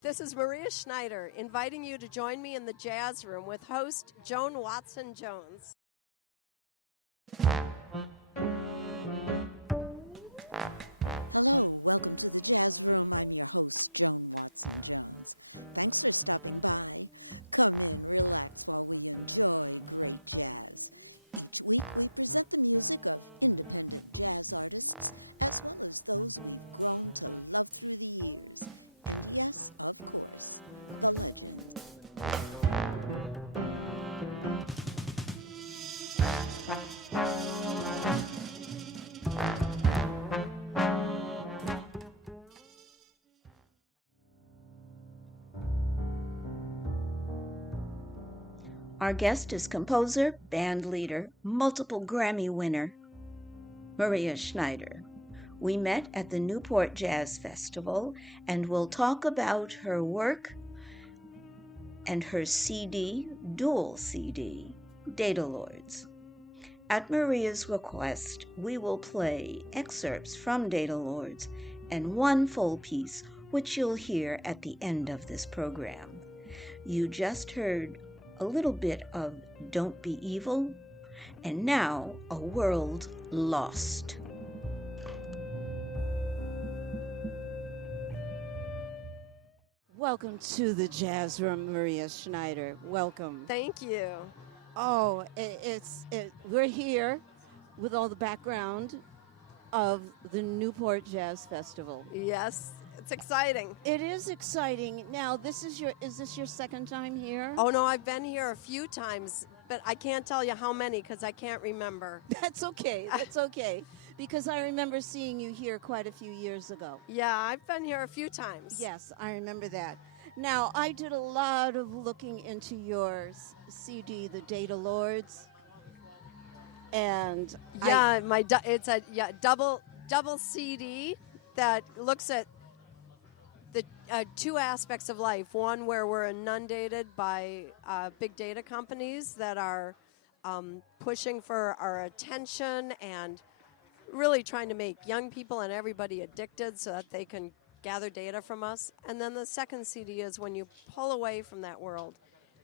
This is Maria Schneider inviting you to join me in the jazz room with host Joan Watson-Jones. Our guest is composer, band leader, multiple Grammy winner, Maria Schneider. We met at the Newport Jazz Festival and will talk about her work and her CD, dual CD, Data Lords. At Maria's request, we will play excerpts from Data Lords and one full piece, which you'll hear at the end of this program. You just heard a little bit of Don't Be Evil, and now A World Lost. Welcome to the Jazz Room, Maria Schneider. Welcome. Thank you. Oh, we're here with all the background of the Newport Jazz Festival. Yes, it's exciting. It is exciting. Now, is this your second time here? Oh, no, I've been here a few times, but I can't tell you how many because I can't remember. That's okay. That's okay. Because I remember seeing you here quite a few years ago. Yeah, I've been here a few times. Yes, I remember that. Now, I did a lot of looking into your CD, The Data Lords, and yeah, it's a double CD that looks at the two aspects of life. One where we're inundated by big data companies that are pushing for our attention and really trying to make young people and everybody addicted so that they can gather data from us. And then the second CD is when you pull away from that world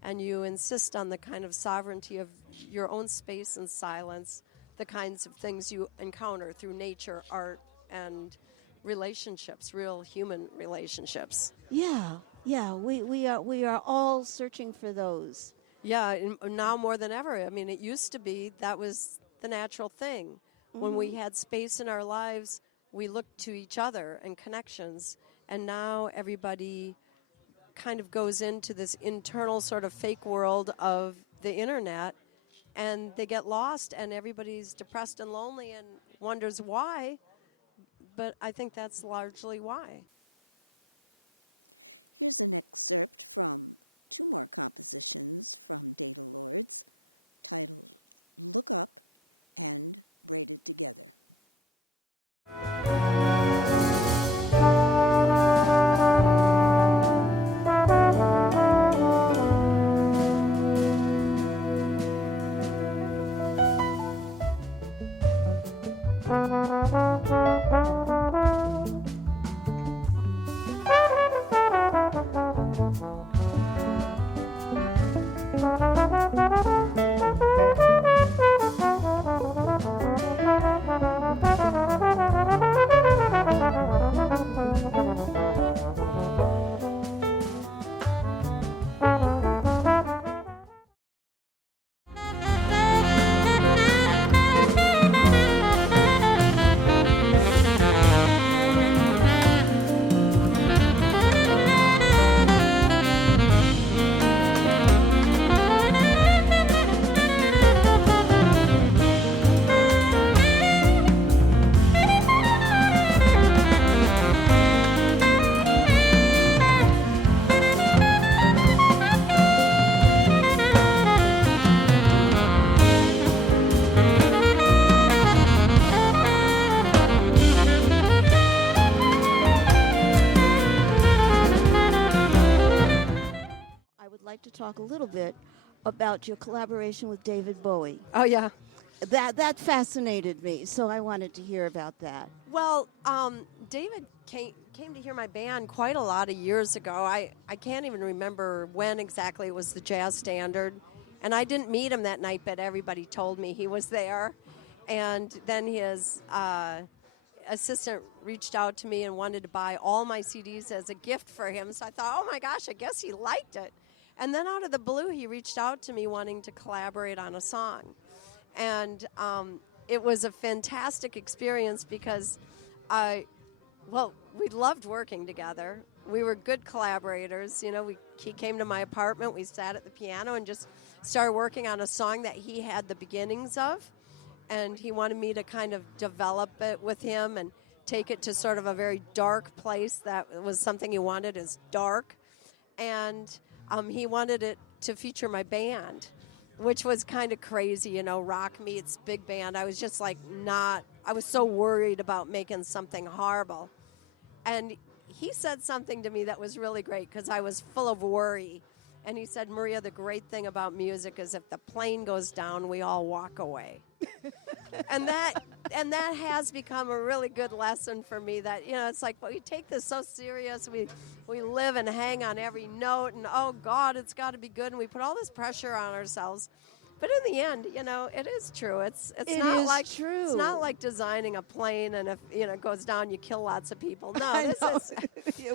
and you insist on the kind of sovereignty of your own space and silence, the kinds of things you encounter through nature, art, and relationships, real human relationships. Yeah, we are all searching for those. Yeah, and now more than ever. I mean, it used to be that was the natural thing. Mm-hmm. When we had space in our lives, we looked to each other and connections, and now everybody kind of goes into this internal sort of fake world of the internet, and they get lost, and everybody's depressed and lonely and wonders why, but I think that's largely why. Talk a little bit about your collaboration with David Bowie. Oh, yeah. That fascinated me, so I wanted to hear about that. Well, David came to hear my band quite a lot of years ago. I can't even remember when exactly. It was the Jazz Standard. And I didn't meet him that night, but everybody told me he was there. And then his assistant reached out to me and wanted to buy all my CDs as a gift for him. So I thought, oh my gosh, I guess he liked it. And then out of the blue, he reached out to me wanting to collaborate on a song. And it was a fantastic experience because we loved working together. We were good collaborators. You know, he came to my apartment, we sat at the piano and just started working on a song that he had the beginnings of. And he wanted me to kind of develop it with him and take it to sort of a very dark place. That was something he wanted, is dark. And he wanted it to feature my band, which was kind of crazy, you know, rock meets big band. I was just like I was so worried about making something horrible. And he said something to me that was really great because I was full of worry. And he said, Maria, the great thing about music is if the plane goes down, we all walk away. and that has become a really good lesson for me that, you know, it's like, we take this so serious. We live and hang on every note and, oh, God, it's got to be good. And we put all this pressure on ourselves. But in the end, you know, it is true. It's not like true. It's not like designing a plane and if, you know, it goes down, you kill lots of people. No, this is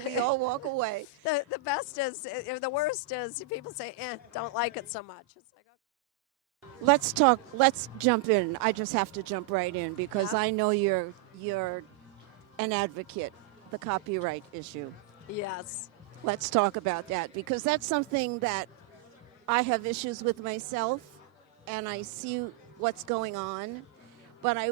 we all walk away. The best is, the worst is people say, don't like it so much. It's like, okay. Let's jump in. I just have to jump right in because I know you're an advocate, the copyright issue. Yes. Let's talk about that because that's something that I have issues with myself. And I see what's going on, but I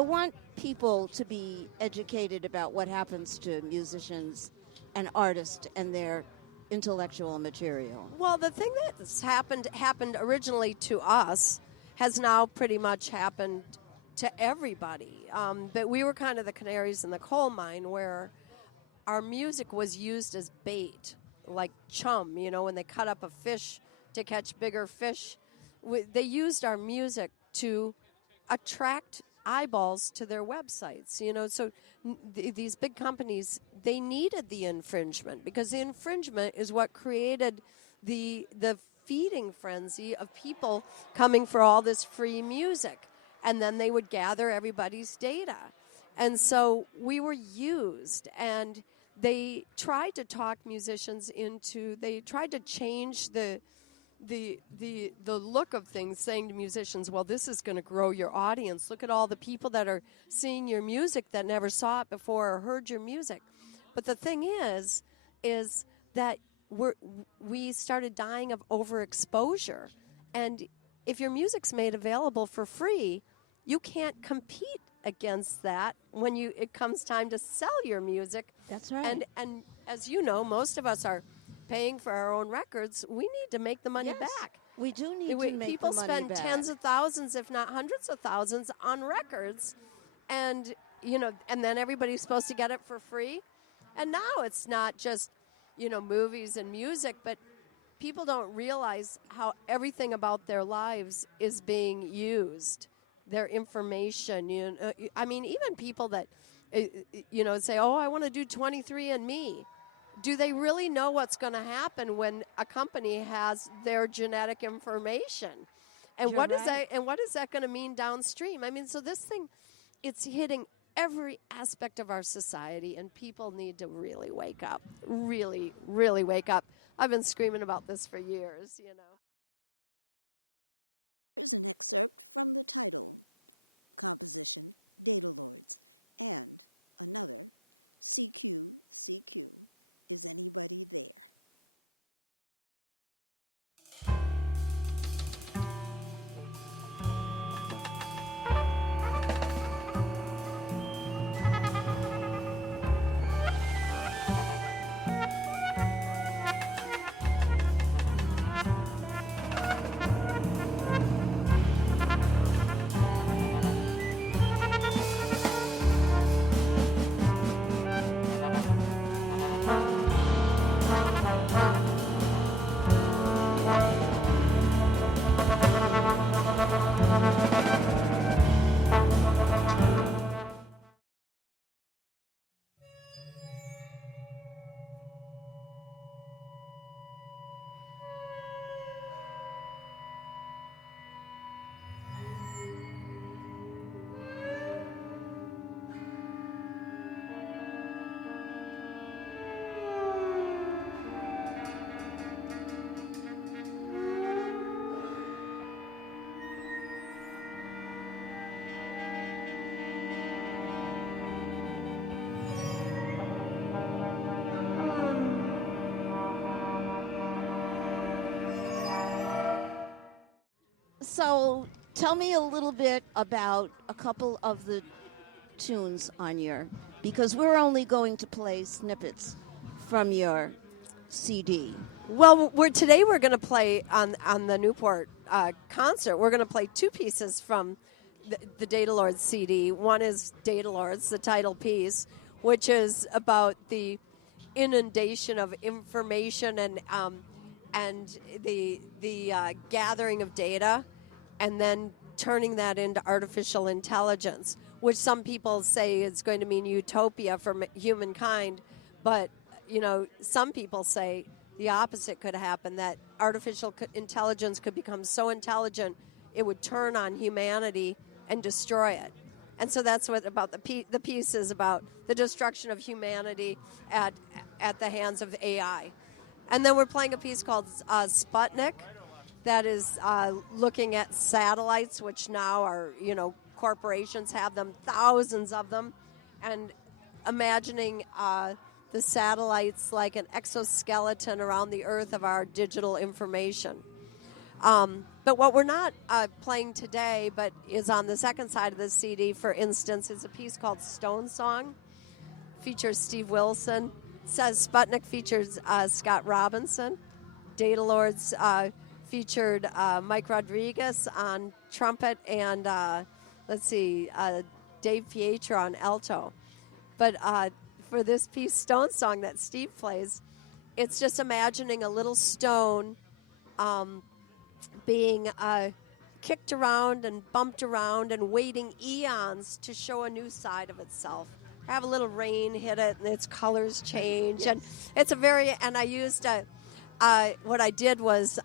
want people to be educated about what happens to musicians and artists and their intellectual material. Well, the thing that's happened originally to us has now pretty much happened to everybody. But we were kind of the canaries in the coal mine where our music was used as bait, like chum, you know, when they cut up a fish to catch bigger fish. They used our music to attract eyeballs to their websites, you know. So these big companies, they needed the infringement because the infringement is what created the feeding frenzy of people coming for all this free music. And then they would gather everybody's data. And so we were used, and they tried to talk musicians they tried to change the look of things, saying to musicians, well, this is going to grow your audience. Look at all the people that are seeing your music that never saw it before or heard your music. But the thing is that we started dying of overexposure. And if your music's made available for free, you can't compete against that when it comes time to sell your music. That's right. And as you know, most of us are paying for our own records. We need to make the money back. We do need to make the money back. People spend tens of thousands, if not hundreds of thousands, on records, and you know, and then everybody's supposed to get it for free. And now it's not just, you know, movies and music, but people don't realize how everything about their lives is being used. Their information, you know, I mean, even people that, you know, say, "Oh, I want to do 23andMe." Do they really know what's going to happen when a company has their genetic information? And what is that? And what is that going to mean downstream? I mean, so this thing, it's hitting every aspect of our society, and people need to really wake up. Really, really wake up. I've been screaming about this for years, you know. So tell me a little bit about a couple of the tunes on your, because we're only going to play snippets from your CD. Well, today we're going to play on the Newport concert. We're going to play two pieces from the Data Lords CD. One is Data Lords, the title piece, which is about the inundation of information and the gathering of data, and then turning that into artificial intelligence, which some people say is going to mean utopia for humankind, but some people say the opposite could happen, that artificial intelligence could become so intelligent it would turn on humanity and destroy it. And so that's what about the piece is about, the destruction of humanity at the hands of AI. And then we're playing a piece called Sputnik that is looking at satellites, which now are, corporations have them, thousands of them, and imagining the satellites like an exoskeleton around the Earth of our digital information. But what we're not playing today, but is on the second side of the CD, for instance, is a piece called Stone Song. Features Steve Wilson. Says Sputnik features Scott Robinson. Data Lords featured Mike Rodriguez on trumpet and, Dave Pietro on alto. But for this piece, Stone Song, that Steve plays, it's just imagining a little stone being kicked around and bumped around and waiting eons to show a new side of itself. Have a little rain hit it and its colors change. Yes. And it's and I used what I did was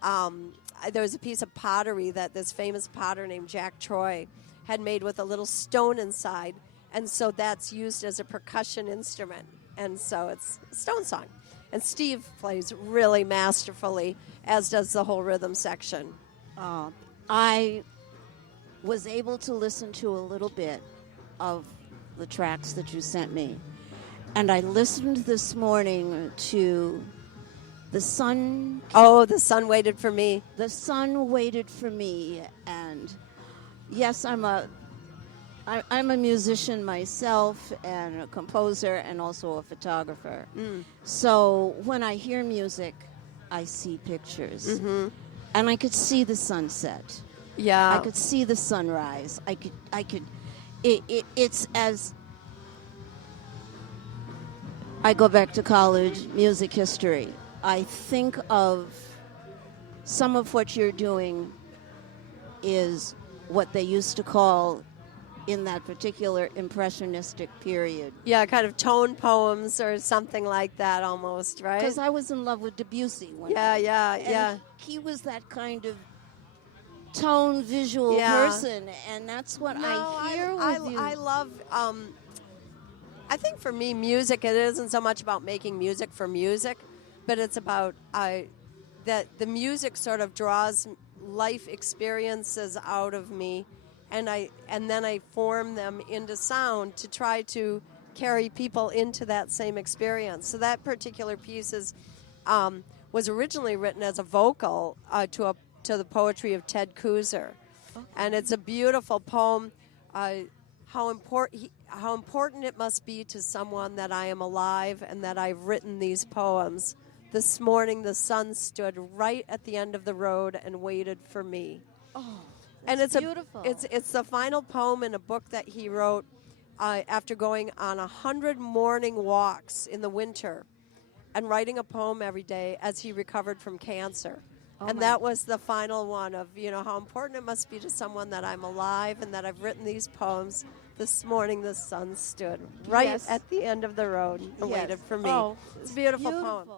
there was a piece of pottery that this famous potter named Jack Troy had made with a little stone inside. And so that's used as a percussion instrument. And so it's Stone Song. And Steve plays really masterfully, as does the whole rhythm section. I was able to listen to a little bit of the tracks that you sent me. And I listened this morning to The Sun. Oh, The Sun Waited for Me. The Sun Waited for Me. And yes, I'm a musician myself and a composer and also a photographer. So when I hear music, I see pictures. Mm-hmm. And I could see the sunset. Yeah. I could see the sunrise. It's as I go back to college, music history. I think of some of what you're doing is what they used to call in that particular impressionistic period. Yeah, kind of tone poems or something like that almost, right? Because I was in love with Debussy one day. Yeah. And he was that kind of tone visual person, and that's what I hear with you. I love, I think for me, music, it isn't so much about making music for music, but it's about that the music sort of draws life experiences out of me, and then I form them into sound to try to carry people into that same experience. So that particular piece was originally written as a vocal to the poetry of Ted Kuzer. Okay. And it's a beautiful poem, how important it must be to someone that I am alive and that I've written these poems. This morning the sun stood right at the end of the road and waited for me. Oh, and it's beautiful. It's the final poem in a book that he wrote after going on 100 morning walks in the winter and writing a poem every day as he recovered from cancer. And that was the final one of, how important it must be to someone that I'm alive and that I've written these poems. This morning the sun stood right at the end of the road and waited for me. Oh, it's a beautiful poem.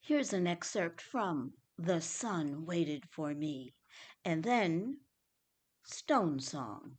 Here's an excerpt from The Sun Waited for Me, and then Stone Song.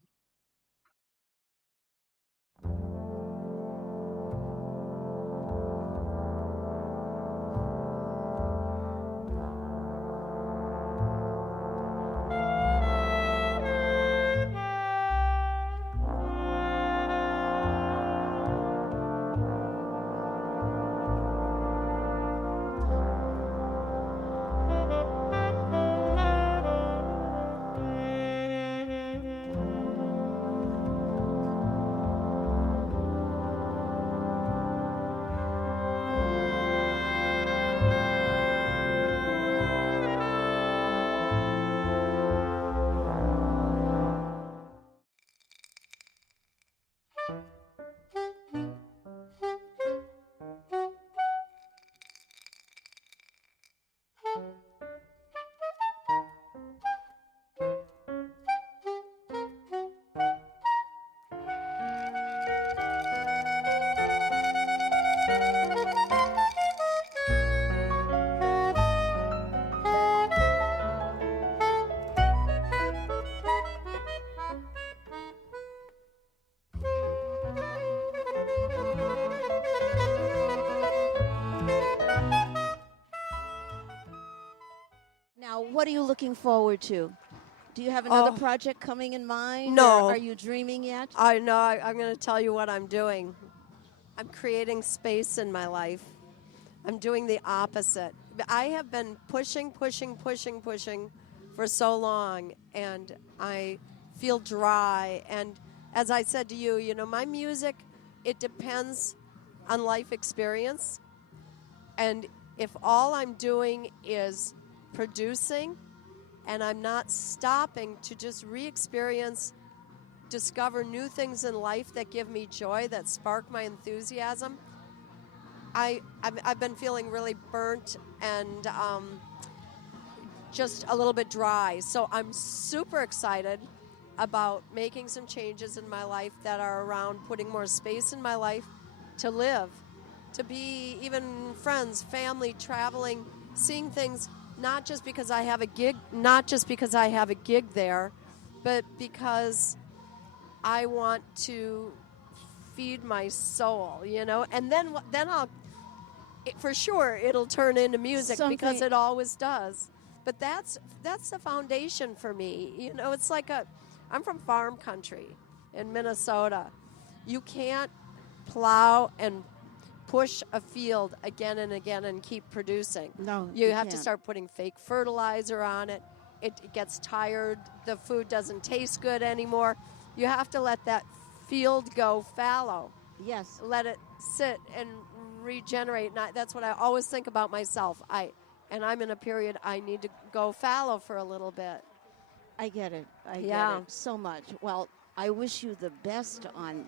what are you looking forward to? Do you have another Oh. project coming in mind? No. Or are you dreaming yet? I know. I'm going to tell you what I'm doing. I'm creating space in my life. I'm doing the opposite. I have been pushing for so long, and I feel dry. And as I said to you, my music, it depends on life experience. And if all I'm doing is producing and I'm not stopping to just re-experience, discover new things in life that give me joy, that spark my enthusiasm, I've been feeling really burnt and just a little bit dry. So I'm super excited about making some changes in my life that are around putting more space in my life to live, to be even friends, family, traveling, seeing things, not just because I have a gig there, but because I want to feed my soul, and then I'll, for sure, it'll turn into music because it always does. But that's the foundation for me. It's like I'm from farm country in Minnesota. You can't plow and push a field again and again and keep producing. No, you have can't. to start putting fake fertilizer on it. It gets tired. The food doesn't taste good anymore. You have to let that field go fallow. Yes. Let it sit and regenerate. And that's what I always think about myself. I'm in a period I need to go fallow for a little bit. I get it. I get it so much. Well, I wish you the best on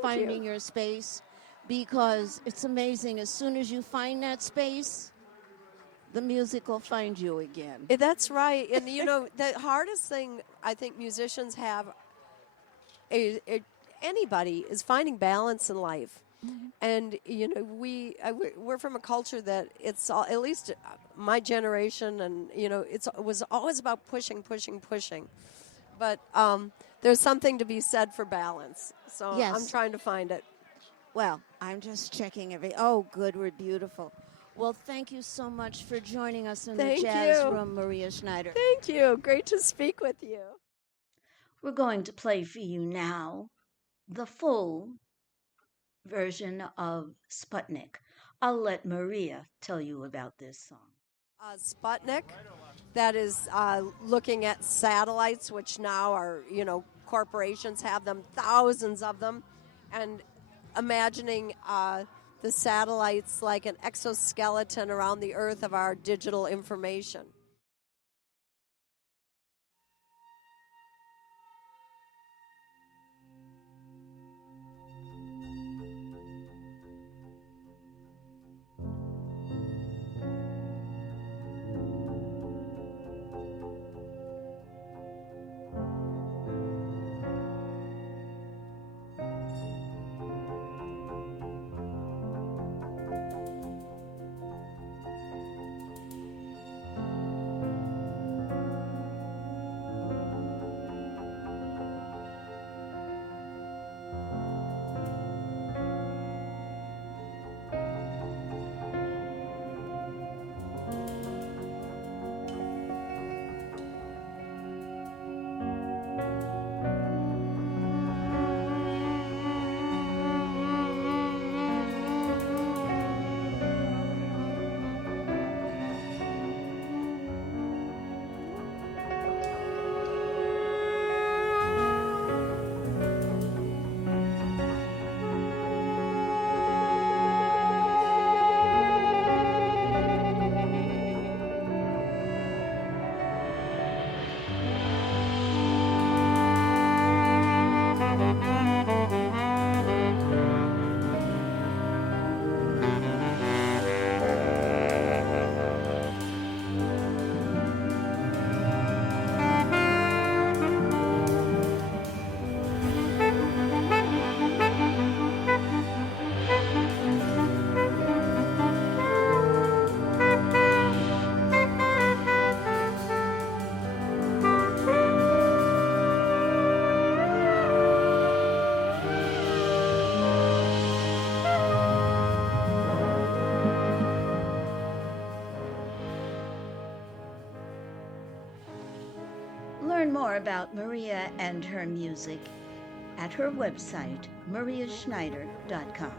finding your space, because it's amazing. As soon as you find that space, the music will find you again. That's right. And, the hardest thing I think musicians have, anybody, is finding balance in life. Mm-hmm. And, we're from a culture that it's all, at least my generation, and, it was always about pushing. But there's something to be said for balance. So yes. I'm trying to find it. Well, I'm just checking Oh, good. We're beautiful. Well, thank you so much for joining us in the Jazz Room, Maria Schneider. Thank you. Great to speak with you. We're going to play for you now the full version of Sputnik. I'll let Maria tell you about this song. Sputnik, that is looking at satellites, which now are, corporations have them, thousands of them, and imagining the satellites like an exoskeleton around the Earth of our digital information. learn more about Maria and her music at her website, mariaschneider.com.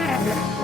Thank you.